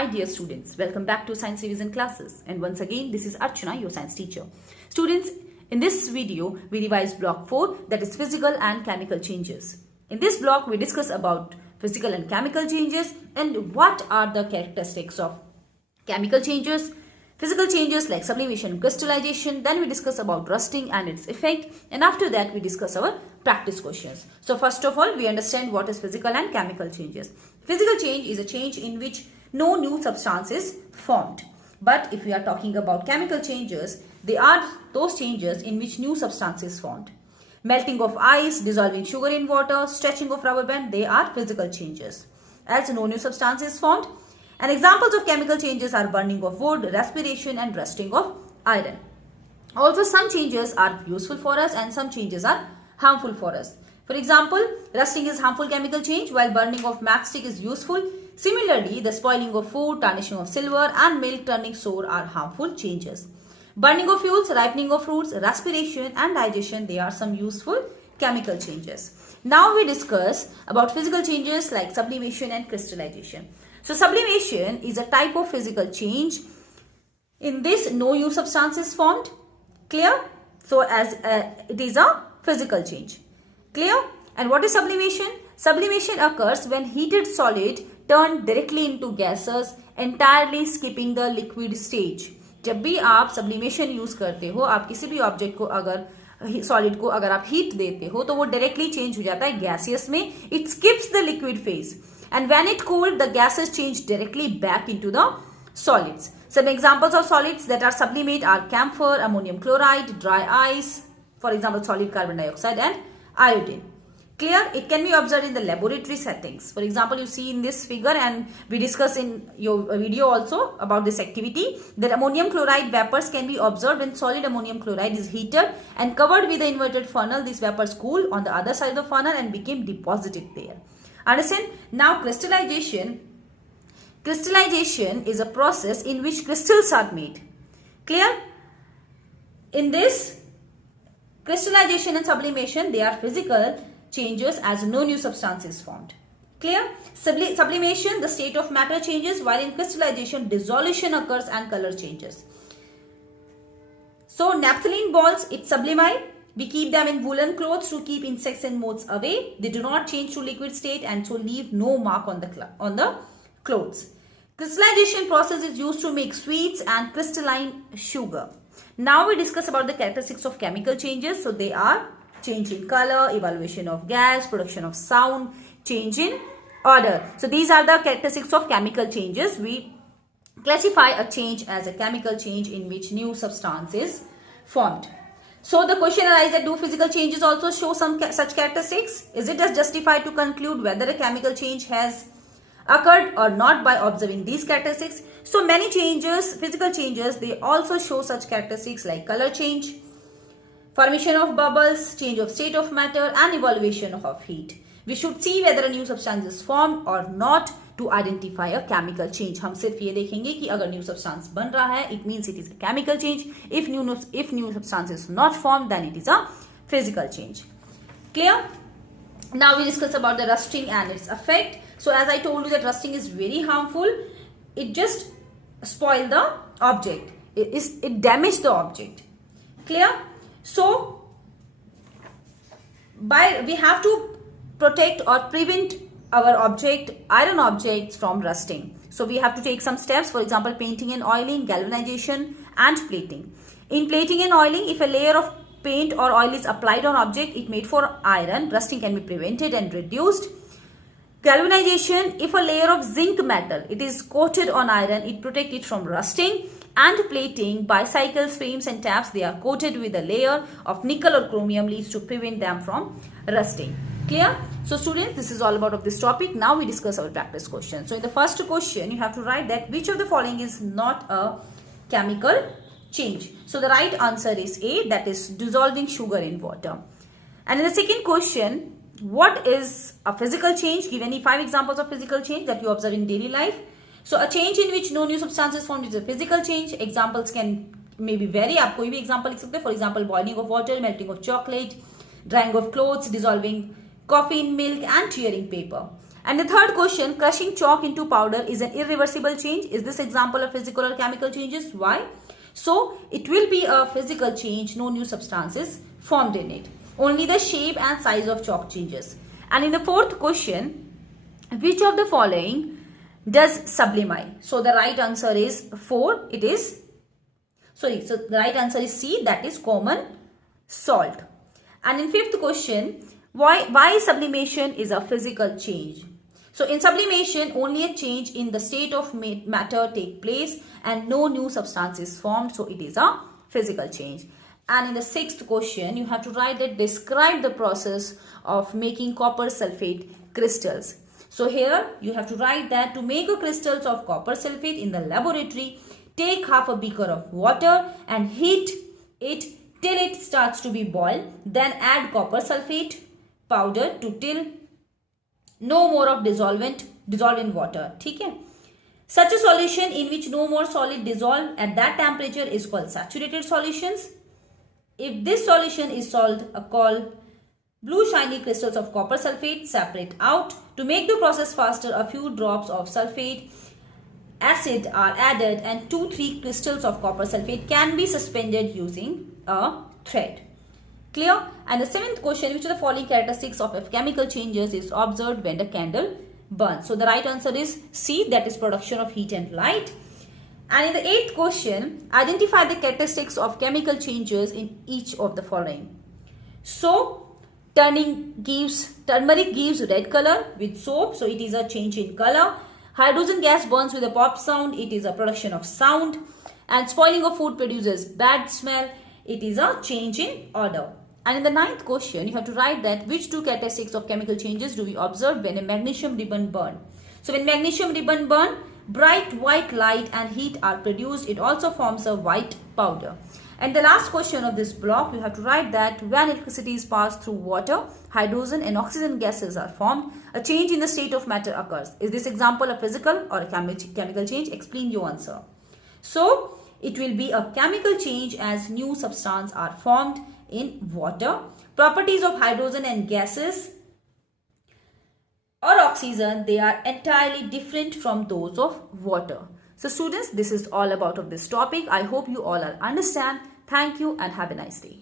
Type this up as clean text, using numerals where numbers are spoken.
Hi dear students, welcome back to Science Revision classes, and once again this is Archana, your science teacher. Students, in this video we revise block 4, that is physical and chemical changes. In this block we discuss about physical and chemical changes and what are the characteristics of chemical changes, physical changes like sublimation and crystallization. Then we discuss about rusting and its effect, and after that we discuss our practice questions. So first of all, we understand what is physical and chemical changes. Physical change is a change in which no new substance is formed. But if we are talking about chemical changes, they are those changes in which new substance is formed. Melting of ice, dissolving sugar in water, stretching of rubber band, they are physical changes, as no new substance is formed. And examples of chemical changes are burning of wood, respiration and rusting of iron. Also, some changes are useful for us and some changes are harmful for us. For example, rusting is harmful chemical change while burning of matchstick is useful. Similarly, the spoiling of food, tarnishing of silver and milk turning sour are harmful changes. Burning of fuels, ripening of fruits, respiration and digestion, they are some useful chemical changes. Now we discuss about physical changes like sublimation and crystallization. So sublimation is a type of physical change. In this, no new substance is formed. Clear? So as it is a physical change. Clear? And what is sublimation? Sublimation occurs when heated solid turn directly into gases, entirely skipping the liquid stage. जब भी आप sublimation use करते हो, आप किसी भी object को अगर सॉलिड को अगर आप हीट देते हो तो वो डायरेक्टली चेंज हो जाता है गैसियस में. It skips the liquid phase and when it cooled, the gases change directly back into the solids. Some examples of solids that are sublimate are camphor, ammonium chloride, dry ice, for example solid carbon dioxide and iodine. Clear? It can be observed in the laboratory settings. For example, you see in this figure, and we discuss in your video also about this activity, that ammonium chloride vapors can be observed when solid ammonium chloride is heated and covered with the inverted funnel. These vapors cool on the other side of the funnel and became deposited there. Understand? Now crystallization. Crystallization is a process in which crystals are made. Clear? In this, crystallization and sublimation, they are physical changes as no new substance is formed. Clear? Sublimation, the state of matter changes, while in crystallization, dissolution occurs and color changes. So naphthalene balls, it's sublimate. We keep them in woolen clothes to keep insects and moths away. They do not change to liquid state and so leave no mark on the clothes. Crystallization process is used to make sweets and crystalline sugar. Now we discuss about the characteristics of chemical changes. So they are change in color, evaluation of gas, production of sound, change in odor. So these are the characteristics of chemical changes. We classify a change as a chemical change in which new substance is formed. So the question arises that do physical changes also show some such characteristics? Is it as justified to conclude whether a chemical change has occurred or not by observing these characteristics? So many changes, physical changes, they also show such characteristics like color change, formation of bubbles, change of state of matter and evaluation of heat. We should see whether a new substance is formed or not to identify a chemical change. हम सिर्फ ये देखेंगे कि अगर new substance बन रहा है, it means it is a chemical change. If new substance is not formed, then it is a physical change. Clear? Now we discuss about the rusting and its effect. So as I told you that rusting is very harmful. It just spoil the object. It damage the object. Clear? So we have to protect or prevent our iron objects from rusting. So we have to take some steps. For example, painting and oiling, galvanization and plating. In plating and oiling, if a layer of paint or oil is applied on object, it made for iron, rusting can be prevented and reduced. Galvanization, if a layer of zinc metal, it is coated on iron, it protects it from rusting. And plating, bicycles, frames and taps, they are coated with a layer of nickel or chromium leads to prevent them from rusting. Clear? So students, this is all about this topic. Now we discuss our practice question. So in the first question, you have to write that which of the following is not a chemical change. So the right answer is A, that is dissolving sugar in water. And in the second question, what is a physical change? Give any 5 examples of physical change that you observe in daily life. So a change in which no new substance is formed is a physical change. Examples can maybe vary. आप कोई भी example लिख सकते हैं. For example, boiling of water, melting of chocolate, drying of clothes, dissolving coffee in milk and tearing paper. And the third question, crushing chalk into powder is an irreversible change. Is this example of physical or chemical changes? Why? So it will be a physical change, no new substances formed in it. Only the shape and size of chalk changes. And in the fourth question, which of the following does sublimate? So the right answer is 4. So the right answer is C, that is common salt. And in fifth question, why sublimation is a physical change? So in sublimation, only a change in the state of matter take place and no new substance is formed. So it is a physical change. And in the sixth question, you have to write that describe the process of making copper sulfate crystals. So here you have to write that to make a crystals of copper sulfate in the laboratory, take half a beaker of water and heat it till it starts to be boiled. Then add copper sulfate powder to till no more of dissolved in water. Okay? Such a solution in which no more solid dissolve at that temperature is called saturated solutions. If this solution is called blue shiny crystals of copper sulfate, separate out. To make the process faster, a few drops of sulfate acid are added and 2-3 crystals of copper sulfate can be suspended using a thread. Clear? And the seventh question, which of the following characteristics of chemical changes is observed when the candle burns? So the right answer is C, that is production of heat and light. And in the eighth question, identify the characteristics of chemical changes in each of the following. So turmeric gives red color with soap, so it is a change in color. Hydrogen gas burns with a pop sound, it is a production of sound. And spoiling of food produces bad smell, it is a change in odor. And in the ninth question, you have to write that which two characteristics of chemical changes do we observe when a magnesium ribbon burn? So when magnesium ribbon burn, bright white light and heat are produced. It also forms a white powder. And the last question of this block, you have to write that when electricity is passed through water, hydrogen and oxygen gases are formed, a change in the state of matter occurs. Is this example a physical or a chemical change? Explain your answer. So it will be a chemical change as new substances are formed in water. Properties of hydrogen and gases or oxygen, they are entirely different from those of water. So students, this is all about of this topic. I hope you all understand. Thank you and have a nice day.